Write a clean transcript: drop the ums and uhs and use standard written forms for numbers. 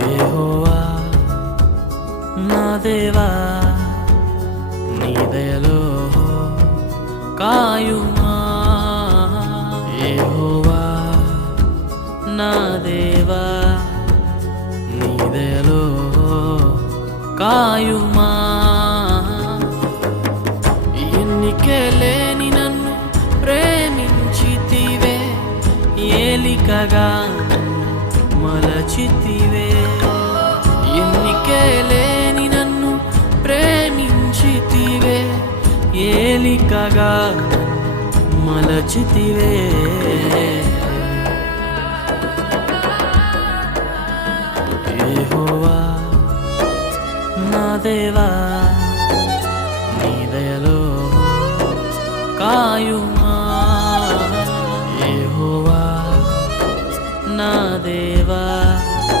యెహోవా నా దేవా నీ దయలో కాయుమా యెహోవా నా దేవా నీ దయలో కాయుమా ఎన్నికే లేని నన్ను ప్రేమించితివే ఏలికగా మలచితివే ఎన్నికే లేని నన్ను ప్రేమించితివే ఏలికగా మలచితివే యెహోవా నా దేవా